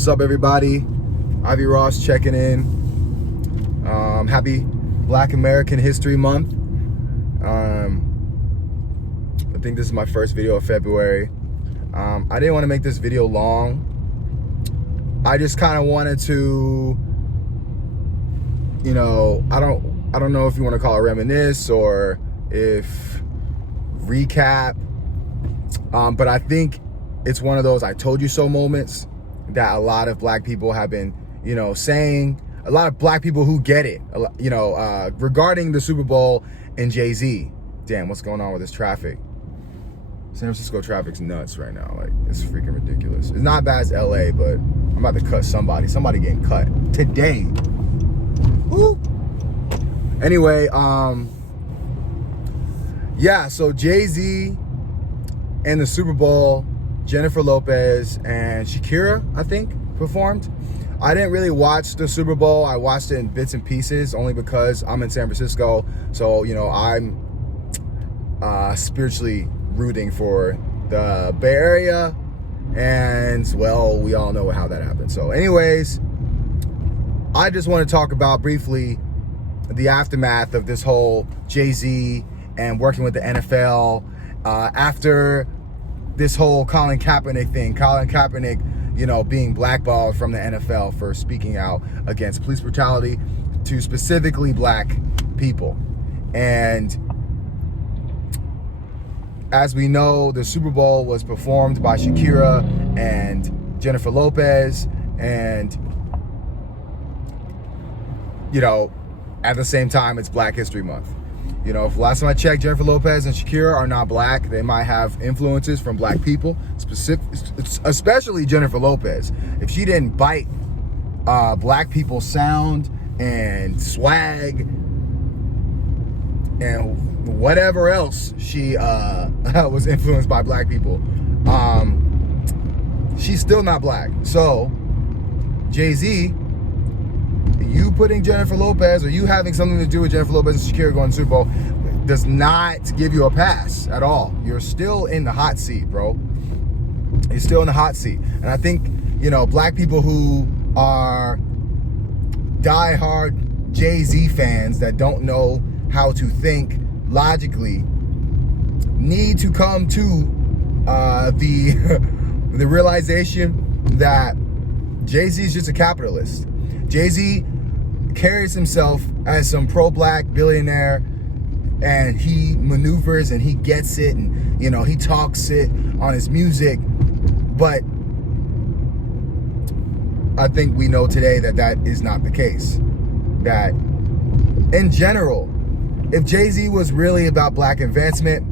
What's up, everybody? Ivy Ross checking in. Happy Black American History Month. I think this is my first video of February. I didn't want to make this video long. I just kind of wanted to, I don't know if you want to call it reminisce or if recap. But I think it's one of those I told you so moments that a lot of black people have been, saying, a lot of black people who get it, regarding the Super Bowl and Jay-Z. Damn, what's going on with this traffic? San Francisco traffic's nuts right now. Like, it's freaking ridiculous. It's not bad as LA, but I'm about to cut somebody. Somebody getting cut today. Woo! Anyway, yeah, so Jay-Z and the Super Bowl, Jennifer Lopez and Shakira, I think, performed. I didn't really watch the Super Bowl. I watched it in bits and pieces only because I'm in San Francisco. So, I'm spiritually rooting for the Bay Area. And, well, we all know how that happened. So, anyways, I just want to talk about briefly the aftermath of this whole Jay-Z and working with the NFL after this whole Colin Kaepernick thing. Colin Kaepernick, being blackballed from the NFL for speaking out against police brutality to specifically black people. And as we know, the Super Bowl was performed by Shakira and Jennifer Lopez. And, at the same time, it's Black History Month. Last time I checked, Jennifer Lopez and Shakira are not black. They might have influences from black people, especially Jennifer Lopez. If she didn't bite black people's sound and swag and whatever else she was influenced by black people, she's still not black. So, Jay-Z, you putting Jennifer Lopez or you having something to do with Jennifer Lopez and Shakira going to Super Bowl does not give you a pass at all. You're still in the hot seat, bro. You're still in the hot seat. And I think, black people who are diehard Jay-Z fans that don't know how to think logically need to come to the realization that Jay-Z is just a capitalist. Jay-Z carries himself as some pro-black billionaire, and he maneuvers and he gets it, and he talks it on his music. But I think we know today that that is not the case. That in general, if Jay-Z was really about black advancement,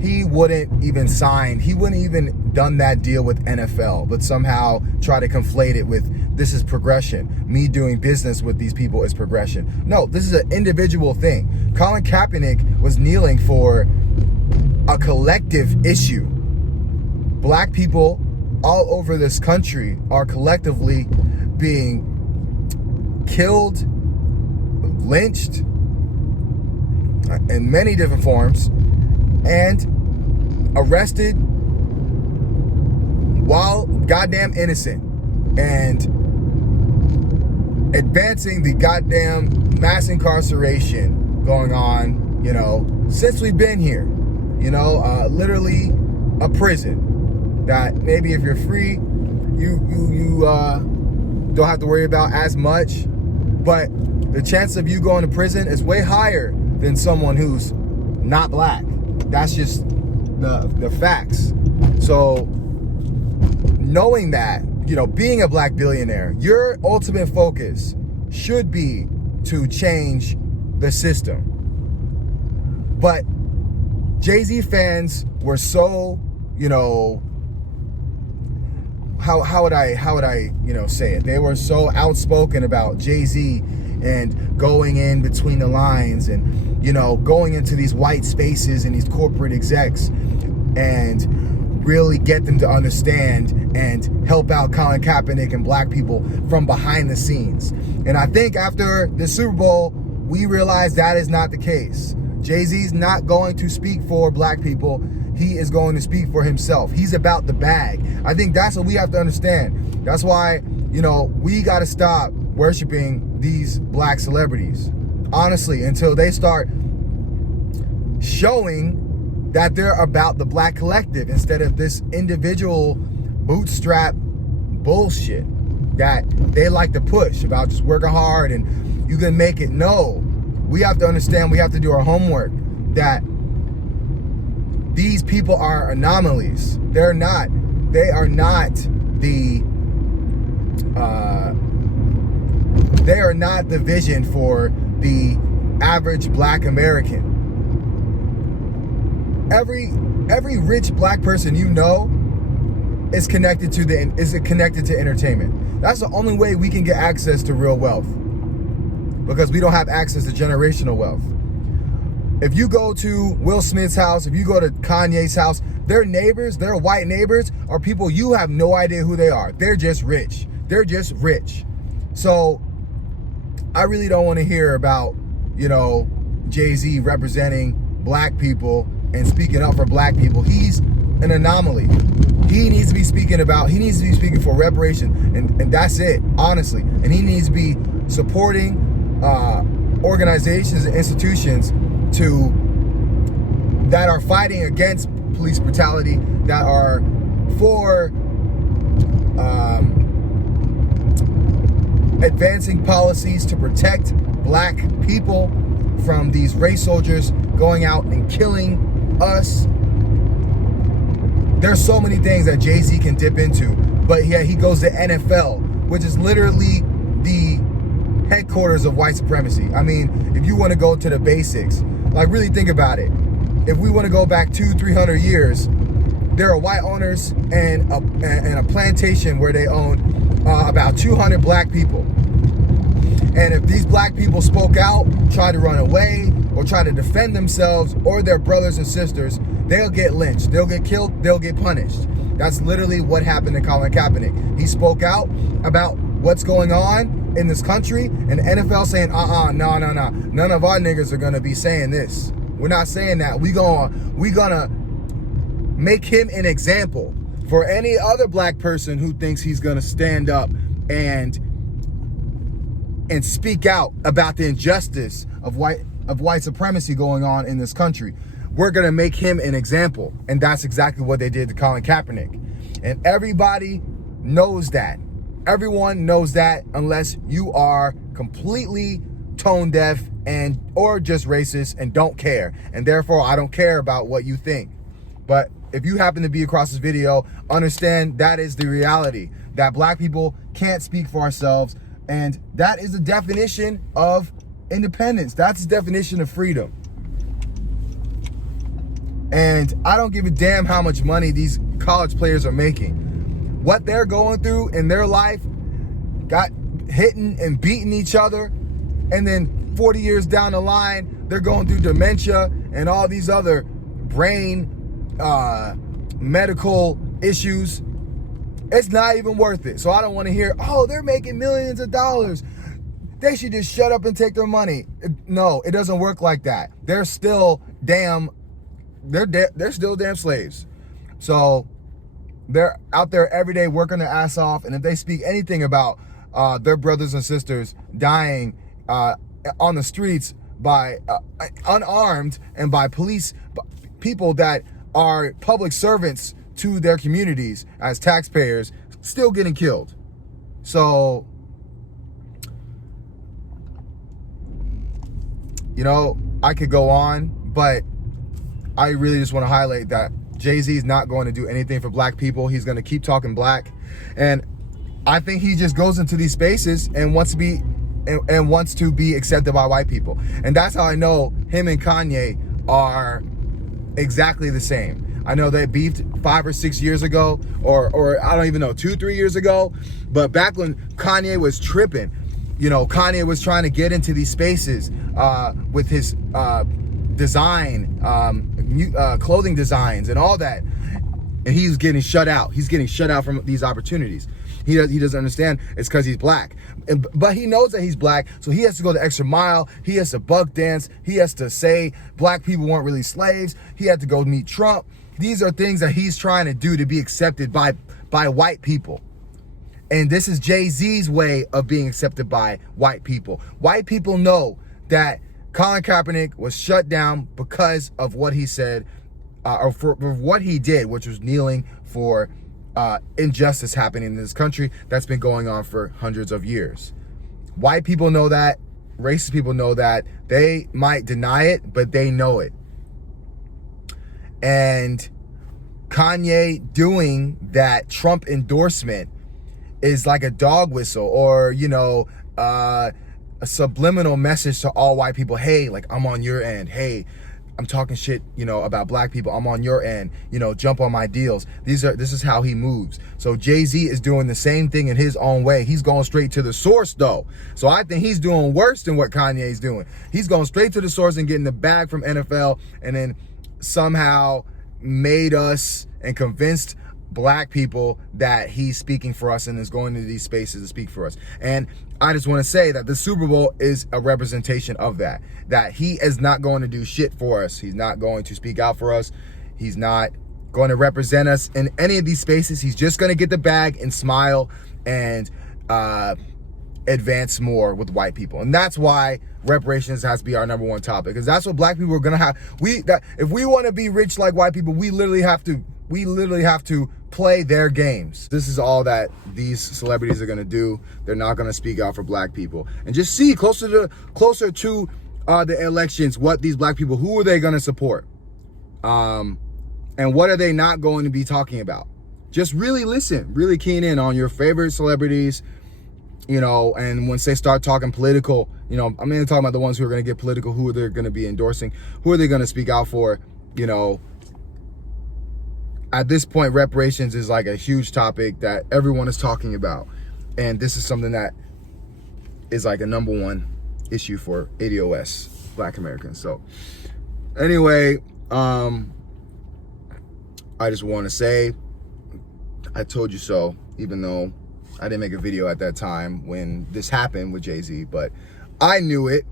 he wouldn't even done that deal with NFL, but somehow try to conflate it with this is progression. Me doing business with these people is progression. No, this is an individual thing. Colin Kaepernick was kneeling for a collective issue. Black people all over this country are collectively being killed, lynched in many different forms, and arrested while goddamn innocent, and advancing the goddamn mass incarceration going on, since we've been here. Literally a prison that maybe if you're free, you don't have to worry about as much, but the chance of you going to prison is way higher than someone who's not black. That's just the facts. So knowing that, being a black billionaire, your ultimate focus should be to change the system. But Jay-Z fans were so, how would I say it? They were so outspoken about Jay-Z and going in between the lines and, going into these white spaces and these corporate execs and really get them to understand and help out Colin Kaepernick and black people from behind the scenes. And I think after the Super Bowl, we realized that is not the case. Jay-Z's not going to speak for black people. he is going to speak for himself. He's about the bag. I think that's what we have to understand. That's why, you know, we got to stop worshiping these black celebrities, honestly, until they start showing that they're about the black collective instead of this individual bootstrap bullshit that they like to push about just working hard and you can make it. No, we have to understand, we have to do our homework, that these people are anomalies. They are not the vision for the average black American. Every rich black person you know is connected to entertainment. That's the only way we can get access to real wealth, because we don't have access to generational wealth. If you go to Will Smith's house, if you go to Kanye's house, their neighbors, their white neighbors, are people you have no idea who they are. They're just rich. They're just rich. So I really don't want to hear about, you know, Jay-Z representing black people and speaking up for black people. He's an anomaly. He needs to be speaking for reparation, and that's it, honestly. And he needs to be supporting organizations and institutions that are fighting against police brutality, that are for advancing policies to protect black people from these race soldiers going out and killing us. There's so many things that Jay-Z can dip into, but yeah, he goes to NFL, which is literally the headquarters of white supremacy. I mean, if you want to go to the basics, like really think about it. If we want to go back 200-300 years, there are white owners and a plantation where they own about 200 black people. And if these black people spoke out, tried to run away, or try to defend themselves or their brothers and sisters, they'll get lynched, they'll get killed, they'll get punished. That's literally what happened to Colin Kaepernick. He spoke out about what's going on in this country, and the NFL saying, no, none of our niggas are gonna be saying this. We're not saying that. We gonna make him an example for any other black person who thinks he's gonna stand up and speak out about the injustice of white supremacy going on in this country. We're gonna make him an example, and that's exactly what they did to Colin Kaepernick. And everybody knows that. Everyone knows that, unless you are completely tone deaf or just racist and don't care. And therefore, I don't care about what you think. But if you happen to be across this video, understand that is the reality, that black people can't speak for ourselves. And that is the definition of independence. That's the definition of freedom. And I don't give a damn how much money these college players are making. What they're going through in their life, got hitting and beating each other, and then 40 years down the line, they're going through dementia and all these other brain medical issues. It's not even worth it. So I don't want to hear, oh, they're making millions of dollars, they should just shut up and take their money. No, it doesn't work like that. They're still damn slaves. So they're out there every day working their ass off, and if they speak anything about their brothers and sisters dying on the streets by unarmed and by police, people that are public servants to their communities as taxpayers, still getting killed. So, you know, I could go on, but I really just want to highlight that Jay-Z is not going to do anything for black people. He's going to keep talking black. And I think he just goes into these spaces and wants to be accepted by white people. And that's how I know him and Kanye are exactly the same. I know they beefed 5 or 6 years ago, or I don't even know, 2-3 years ago. But back when Kanye was tripping, you know, Kanye was trying to get into these spaces with his design, clothing designs and all that. And he's getting shut out. He's getting shut out from these opportunities. He doesn't understand it's because he's black. But he knows that he's black, so he has to go the extra mile. He has to buck dance. He has to say black people weren't really slaves. He had to go meet Trump. these are things that he's trying to do to be accepted by white people. And this is Jay-Z's way of being accepted by white people. White people know that Colin Kaepernick was shut down because of what he said, or for what he did, which was kneeling for injustice happening in this country that's been going on for hundreds of years. White people know that. Racist people know that. They might deny it, but they know it. And Kanye doing that Trump endorsement is like a dog whistle, or, you know, a subliminal message to all white people. Hey, like, I'm on your end. Hey, I'm talking shit, you know, about black people. I'm on your end. You know, jump on my deals. This is how he moves. So Jay-Z is doing the same thing in his own way. He's going straight to the source, though. So I think he's doing worse than what Kanye's doing. He's going straight to the source and getting the bag from NFL, and then somehow made us and convinced black people that he's speaking for us and is going to these spaces to speak for us. And I just want to say that the Super Bowl is a representation of that he is not going to do shit for us. He's not going to speak out for us. He's not going to represent us in any of these spaces. He's just going to get the bag and smile and advance more with white people. And that's why reparations has to be our number one topic, because that's what black people are going to have. If we want to be rich like white people, we literally have to play their games. This is all that these celebrities are going to do. They're not going to speak out for black people. And just see closer to the elections, what these black people, who are they going to support? And what are they not going to be talking about? Just really listen, really keen in on your favorite celebrities, you know, and once they start talking political, you know, I'm going to talk about the ones who are going to get political, who they're going to be endorsing, who are they going to speak out for, you know. At this point, reparations is like a huge topic that everyone is talking about. And this is something that is like a number one issue for ADOS, Black Americans. So anyway, I just want to say, I told you so, even though I didn't make a video at that time when this happened with Jay-Z, but I knew it.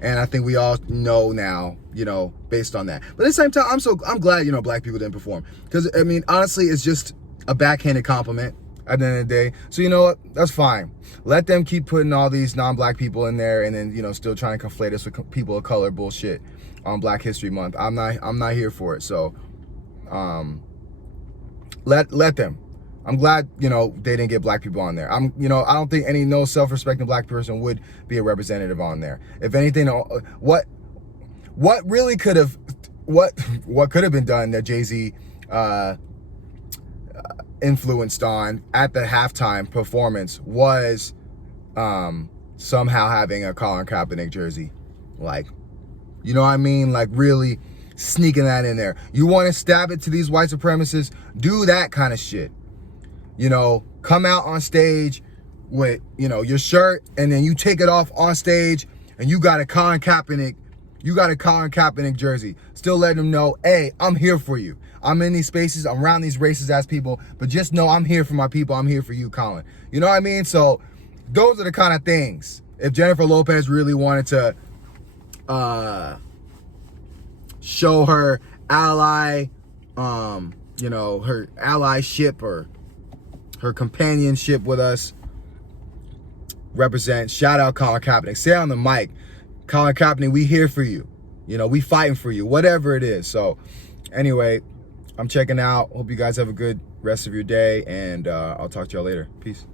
And I think we all know now, you know, based on that. But at the same time, I'm glad, you know, black people didn't perform. Because, I mean, honestly, it's just a backhanded compliment at the end of the day. So, you know what? That's fine. Let them keep putting all these non-black people in there and then, you know, still trying to conflate us with people of color bullshit on Black History Month. I'm not here for it. So, let them. I'm glad, you know, they didn't get black people on there. You know, I don't think no self-respecting black person would be a representative on there. If anything, what really could have, what could have been done that Jay-Z influenced on at the halftime performance was somehow having a Colin Kaepernick jersey. Like, you know what I mean? Like, really sneaking that in there. You want to stab it to these white supremacists? Do that kind of shit. You know, come out on stage with, you know, your shirt, and then you take it off on stage and you got a Colin Kaepernick jersey. Still letting them know, hey, I'm here for you. I'm in these spaces, I'm around these racist ass people, but just know I'm here for my people. I'm here for you, Colin. You know what I mean? So those are the kind of things. If Jennifer Lopez really wanted to show her ally, you know, her allyship or her companionship with us, represent, shout out Colin Kaepernick. Say on the mic, Colin Kaepernick, we here for you. You know, we fighting for you, whatever it is. So anyway, I'm checking out. Hope you guys have a good rest of your day, and I'll talk to y'all later. Peace.